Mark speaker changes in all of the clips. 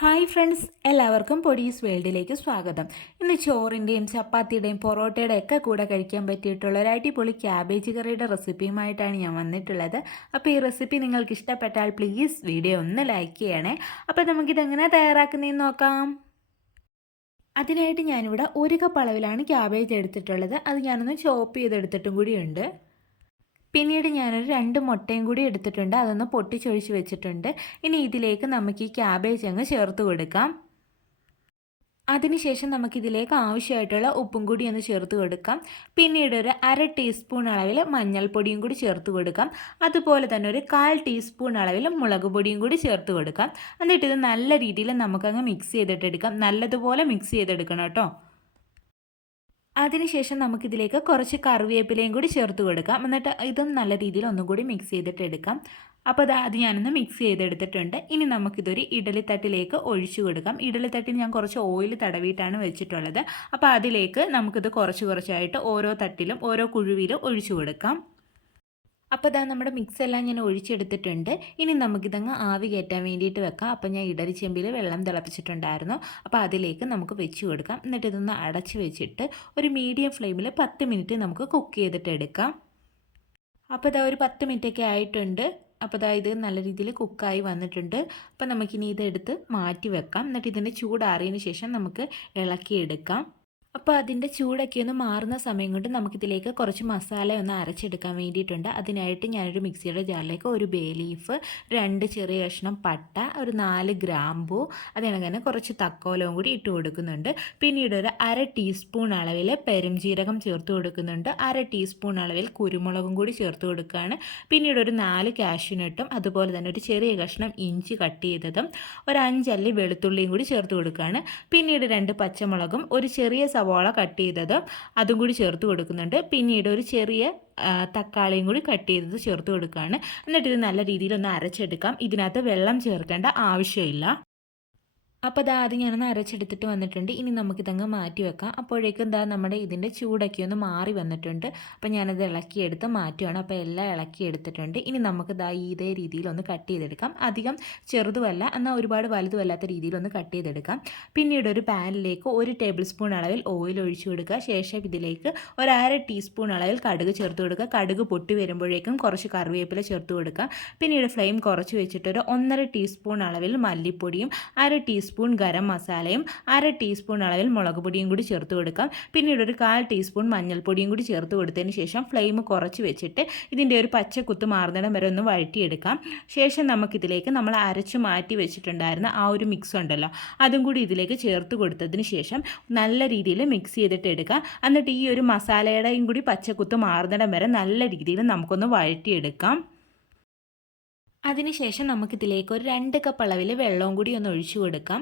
Speaker 1: Hi friends എല്ലാവർക്കും പൊടീസ് വേൾഡിലേക്ക് സ്വാഗതം. ഇന്ന് ചോറിന്റെയും ചപ്പാത്തിയുടെയും പൊറോട്ടയുടെ ഒക്കെ കൂടെ കഴിക്കാൻ പറ്റിയിട്ടുള്ള ഒരു അടിപൊളി ക്യാബേജ് കറിയുടെ റെസിപ്പിയുമായിട്ടാണ് ഞാൻ വന്നിട്ടുള്ളത്. അപ്പോൾ ഈ റെസിപ്പി നിങ്ങൾക്ക് ഇഷ്ടപ്പെട്ടാൽ പ്ലീസ് വീഡിയോ ഒന്ന് ലൈക്ക് ചെയ്യണേ. അപ്പോൾ നമുക്കിതെങ്ങനെ തയ്യാറാക്കുന്നതെന്ന് നോക്കാം. അതിനായിട്ട് ഞാനിവിടെ ഒരു കപ്പ് അളവിലാണ് ക്യാബേജ് എടുത്തിട്ടുള്ളത്. അത് ഞാനൊന്ന് ചോപ്പ് ചെയ്തെടുത്തിട്ടും കൂടിയുണ്ട് പിന്നീട് ഞാനൊരു രണ്ട് മുട്ടയും കൂടി എടുത്തിട്ടുണ്ട്. അതൊന്ന് പൊട്ടിച്ചൊഴിച്ച് വെച്ചിട്ടുണ്ട്. ഇനി ഇതിലേക്ക് നമുക്ക് ഈ ക്യാബേജ് അങ്ങ് ചേർത്ത് കൊടുക്കാം. അതിനുശേഷം നമുക്കിതിലേക്ക് ആവശ്യമായിട്ടുള്ള ഉപ്പും കൂടി ഒന്ന് ചേർത്ത് കൊടുക്കാം. പിന്നീട് ഒരു അര ടീസ്പൂൺ അളവിൽ മഞ്ഞൾപ്പൊടിയും കൂടി ചേർത്ത് കൊടുക്കാം. അതുപോലെ തന്നെ ഒരു കാൽ ടീസ്പൂൺ അളവിൽ മുളക് പൊടിയും കൂടി ചേർത്ത് കൊടുക്കാം. എന്നിട്ട് ഇത് നല്ല രീതിയിൽ നമുക്കങ്ങ് മിക്സ് ചെയ്തിട്ടെടുക്കാം. നല്ലതുപോലെ മിക്സ് ചെയ്തെടുക്കണം കേട്ടോ. അതിനുശേഷം നമുക്കിതിലേക്ക് കുറച്ച് കറിവേപ്പിലയും കൂടി ചേർത്ത് കൊടുക്കാം. എന്നിട്ട് ഇതും നല്ല രീതിയിൽ ഒന്നും കൂടി മിക്സ് ചെയ്തിട്ട് എടുക്കാം. അപ്പോൾ അത് അത് ഞാനൊന്ന് മിക്സ് ചെയ്തെടുത്തിട്ടുണ്ട്. ഇനി നമുക്കിതൊരു ഇഡലിത്തട്ടിലേക്ക് ഒഴിച്ചു കൊടുക്കാം. ഇഡലിത്തട്ടിൽ ഞാൻ കുറച്ച് ഓയിൽ തടവിയിട്ടാണ് വെച്ചിട്ടുള്ളത്. അപ്പോൾ അതിലേക്ക് നമുക്കിത് കുറച്ച് കുറച്ചായിട്ട് ഓരോ തട്ടിലും ഓരോ കുഴുവിലും ഒഴിച്ചു കൊടുക്കാം. അപ്പോൾ ഇതാ നമ്മുടെ മിക്സ് എല്ലാം ഞാൻ ഒഴിച്ചെടുത്തിട്ടുണ്ട്. ഇനി നമുക്കിതങ്ങ് ആവി കയറ്റാൻ വേണ്ടിയിട്ട് വെക്കാം. അപ്പോൾ ഞാൻ ഇടരി ചെമ്പിൽ വെള്ളം തിളപ്പിച്ചിട്ടുണ്ടായിരുന്നു. അപ്പോൾ അതിലേക്ക് നമുക്ക് വെച്ച് കൊടുക്കാം. എന്നിട്ട് ഇതൊന്ന് അടച്ച് വെച്ചിട്ട് ഒരു മീഡിയം ഫ്ലെയിമിൽ പത്ത് മിനിറ്റ് നമുക്ക് കുക്ക് ചെയ്തിട്ട് എടുക്കാം. അപ്പോൾ ഇതാ ഒരു പത്ത് മിനിറ്റൊക്കെ ആയിട്ടുണ്ട്. അപ്പോൾ ഇതാ ഇത് നല്ല രീതിയിൽ കുക്കായി വന്നിട്ടുണ്ട്. അപ്പോൾ നമുക്കിനി ഇതെടുത്ത് മാറ്റി വെക്കാം. എന്നിട്ട് ഇതിന്റെ ചൂടാറിയതിന് ശേഷം നമുക്ക് ഇളക്കിയെടുക്കാം. അപ്പോൾ അതിന്റെ ചൂടൊക്കെ ഒന്ന് മാറുന്ന സമയം കൊണ്ട് നമുക്കിതിലേക്ക് കുറച്ച് മസാല ഒന്ന് അരച്ചെടുക്കാൻ വേണ്ടിയിട്ടുണ്ട്. അതിനായിട്ട് ഞാനൊരു മിക്സിയുടെ ജാറിലേക്ക് ഒരു ബേ ലീഫ് രണ്ട് ചെറിയ കഷ്ണം പട്ട ഒരു നാല് ഗ്രാമ്പൂ അതിനങ്ങനെ കുറച്ച് തക്കോലവും കൂടി ഇട്ട് കൊടുക്കുന്നുണ്ട്. പിന്നീട് ഒരു അര ടീസ്പൂൺ അളവിൽ പെരുംജീരകം ചേർത്ത് കൊടുക്കുന്നുണ്ട്. അര ടീസ്പൂൺ അളവിൽ കുരുമുളകും കൂടി ചേർത്ത് കൊടുക്കുകയാണ് പിന്നീട് ഒരു നാല് കാഷ്യൂനട്ടും അതുപോലെ തന്നെ ഒരു ചെറിയ കഷ്ണം ഇഞ്ചി കട്ട് ചെയ്തതും ഒരു അഞ്ചല്ലി വെളുത്തുള്ളിയും കൂടി ചേർത്ത് കൊടുക്കുകയാണ് പിന്നീട് രണ്ട് പച്ചമുളകും ഒരു ചെറിയ സവോള കട്ട് ചെയ്തത് അതും കൂടി ചേർത്ത് കൊടുക്കുന്നുണ്ട്. പിന്നീട് ഒരു ചെറിയ തക്കാളിയും കൂടി കട്ട് ചെയ്തത് ചേർത്ത് കൊടുക്കുകയാണ് എന്നിട്ട് ഇത് നല്ല രീതിയിൽ ഒന്ന് അരച്ചെടുക്കാം. ഇതിനകത്ത് വെള്ളം ചേർക്കേണ്ട ആവശ്യമില്ല. അപ്പോൾ ഇതാ അത് ഞാനൊന്ന് അരച്ചെടുത്തിട്ട് വന്നിട്ടുണ്ട്. ഇനി നമുക്കിതങ്ങ് മാറ്റി വെക്കാം. അപ്പോഴേക്കും എന്താ നമ്മുടെ ഇതിന്റെ ചൂടൊക്കെ ഒന്ന് മാറി വന്നിട്ടുണ്ട്. അപ്പോൾ ഞാനത് ഇളക്കിയെടുത്ത് മാറ്റുകയാണ് അപ്പോൾ എല്ലാം ഇളക്കിയെടുത്തിട്ടുണ്ട്. ഇനി നമുക്ക് ഇതാ ഇതേ രീതിയിലൊന്ന് കട്ട് ചെയ്തെടുക്കാം. അധികം ചെറുതുമല്ല എന്നാൽ ഒരുപാട് വലുതുമല്ലാത്ത രീതിയിലൊന്ന് കട്ട് ചെയ്തെടുക്കാം. പിന്നീട് ഒരു പാനിലേക്ക് ഒരു ടേബിൾ സ്പൂൺ അളവിൽ ഓയിൽ ഒഴിച്ചു കൊടുക്കുക. ശേഷം ഇതിലേക്ക് ഒരു അര ടീസ്പൂൺ അളവിൽ കടുക് ചേർത്ത് കൊടുക്കുക. കടുക് പൊട്ടി വരുമ്പോഴേക്കും കുറച്ച് കറിവേപ്പില ചേർത്ത് കൊടുക്കുക. പിന്നീട് ഫ്ലെയിം കുറച്ച് വെച്ചിട്ടൊരു ഒന്നര ടീസ്പൂൺ അളവിൽ മല്ലിപ്പൊടിയും അര ടീസ്പൂൺ ടീസ്പൂൺ ഗരം മസാലയും അര ടീസ്പൂൺ അളവിൽ മുളക് പൊടിയും കൂടി ചേർത്ത് കൊടുക്കാം. പിന്നീട് ഒരു കാൽ ടീസ്പൂൺ മഞ്ഞൾപ്പൊടിയും കൂടി ചേർത്ത് കൊടുത്തതിന് ശേഷം ഫ്ലെയിം കുറച്ച് വെച്ചിട്ട് ഇതിന്റെ ഒരു പച്ച കുത്ത് മാറുന്നിടം വരെ ഒന്ന് വഴറ്റിയെടുക്കാം. ശേഷം നമുക്കിതിലേക്ക് നമ്മൾ അരച്ച് മാറ്റി വെച്ചിട്ടുണ്ടായിരുന്ന ആ ഒരു മിക്സ് ഉണ്ടല്ലോ അതും കൂടി ഇതിലേക്ക് ചേർത്ത് കൊടുത്തതിന് ശേഷം നല്ല രീതിയിൽ മിക്സ് ചെയ്തിട്ട് എടുക്കാം എന്നിട്ട് ഈ ഒരു മസാലയുടെയും കൂടി പച്ചക്കുത്ത് മാറുന്നിടം വരെ നല്ല രീതിയിൽ നമുക്കൊന്ന് വഴറ്റിയെടുക്കാം. അതിനുശേഷം നമുക്കിതിലേക്ക് ഒരു രണ്ട് കപ്പ് അളവിൽ വെള്ളവും കൂടി ഒന്ന് ഒഴിച്ചു കൊടുക്കാം.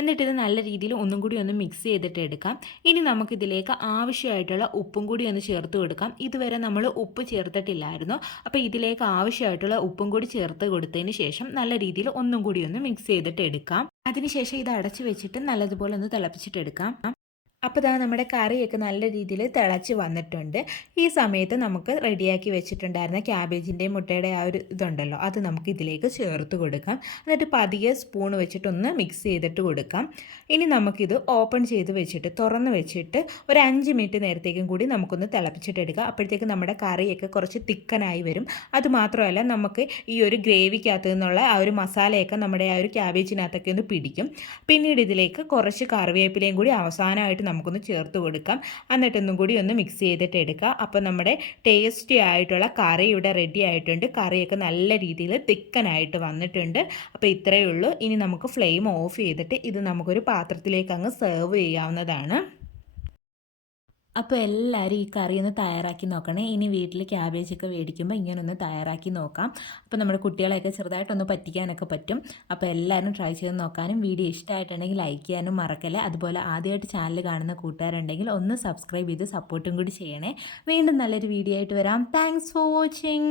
Speaker 1: എന്നിട്ട് ഇത് നല്ല രീതിയിൽ ഒന്നും കൂടി ഒന്ന് മിക്സ് ചെയ്തിട്ട് എടുക്കാം. ഇനി നമുക്കിതിലേക്ക് ആവശ്യമായിട്ടുള്ള ഉപ്പും കൂടി ഒന്ന് ചേർത്ത് കൊടുക്കാം. ഇതുവരെ നമ്മൾ ഉപ്പ് ചേർത്തിട്ടില്ലായിരുന്നു. അപ്പോൾ ഇതിലേക്ക് ആവശ്യമായിട്ടുള്ള ഉപ്പും കൂടി ചേർത്ത് കൊടുത്തതിന് ശേഷം നല്ല രീതിയിൽ ഒന്നും കൂടി ഒന്ന് മിക്സ് ചെയ്തിട്ട് എടുക്കാം. അതിനുശേഷം ഇത് അടച്ചു വെച്ചിട്ട് നല്ലതുപോലെ ഒന്ന് തിളപ്പിച്ചിട്ട് എടുക്കാം. അപ്പോൾ ഇതാ നമ്മുടെ കറിയൊക്കെ നല്ല രീതിയിൽ തിളച്ച് വന്നിട്ടുണ്ട്. ഈ സമയത്ത് നമുക്ക് റെഡിയാക്കി വെച്ചിട്ടുണ്ടായിരുന്ന ക്യാബേജിന്റെയും മുട്ടയുടെ ആ ഒരു ഇതുണ്ടല്ലോ അത് നമുക്ക് ഇതിലേക്ക് ചേർത്ത് കൊടുക്കാം. എന്നിട്ട് പതിയെ സ്പൂൺ വെച്ചിട്ടൊന്ന് മിക്സ് ചെയ്തിട്ട് കൊടുക്കാം. ഇനി നമുക്കിത് ഓപ്പൺ ചെയ്ത് വെച്ചിട്ട് തുറന്ന് വെച്ചിട്ട് ഒരു അഞ്ച് മിനിറ്റ് നേരത്തേക്കും കൂടി നമുക്കൊന്ന് തിളപ്പിച്ചിട്ടെടുക്കാം അപ്പോഴത്തേക്ക് നമ്മുടെ കറിയൊക്കെ കുറച്ച് തിക്കനായി വരും. അതുമാത്രമല്ല നമുക്ക് ഈ ഒരു ഗ്രേവിക്കകത്ത് നിന്നുള്ള ആ ഒരു മസാലയൊക്കെ നമ്മുടെ ആ ഒരു ക്യാബേജിനകത്തൊക്കെ ഒന്ന് പിടിക്കും. പിന്നീട് ഇതിലേക്ക് കുറച്ച് കറിവേപ്പിലയും കൂടി അവസാനമായിട്ട് നമുക്കൊന്ന് ചേർത്ത് കൊടുക്കാം. എന്നിട്ടൊന്നും കൂടി ഒന്ന് മിക്സ് ചെയ്തിട്ട് എടുക്കുക അപ്പോൾ നമ്മുടെ ടേസ്റ്റി ആയിട്ടുള്ള കറി ഇവിടെ റെഡി ആയിട്ടുണ്ട്. കറിയൊക്കെ നല്ല രീതിയിൽ തിക്കനായിട്ട് വന്നിട്ടുണ്ട്. അപ്പോൾ ഇത്രയേ ഉള്ളൂ. ഇനി നമുക്ക് ഫ്ലെയിം ഓഫ് ചെയ്തിട്ട് ഇത് നമുക്കൊരു പാത്രത്തിലേക്ക് അങ്ങ് സെർവ് ചെയ്യാവുന്നതാണ്. അപ്പോൾ എല്ലാവരും ഈ കറി ഒന്ന് തയ്യാറാക്കി നോക്കണേ. ഇനി വീട്ടിൽ ക്യാബേജൊക്കെ മേടിക്കുമ്പോൾ ഇങ്ങനെ ഒന്ന് തയ്യാറാക്കി നോക്കാം. അപ്പോൾ നമ്മുടെ കുട്ടികളെയൊക്കെ ചെറുതായിട്ടൊന്ന് പറ്റിക്കാനൊക്കെ പറ്റും. അപ്പോൾ എല്ലാവരും ട്രൈ ചെയ്ത് നോക്കാനും വീഡിയോ ഇഷ്ടമായിട്ടുണ്ടെങ്കിൽ ലൈക്ക് ചെയ്യാനും മറക്കല്ലേ. അതുപോലെ ആദ്യമായിട്ട് ചാനൽ കാണുന്ന കൂട്ടുകാരുണ്ടെങ്കിൽ ഒന്ന് സബ്സ്ക്രൈബ് ചെയ്ത് സപ്പോർട്ടും കൂടി ചെയ്യണേ. വീണ്ടും നല്ലൊരു വീഡിയോ ആയിട്ട് വരാം. Thanks for watching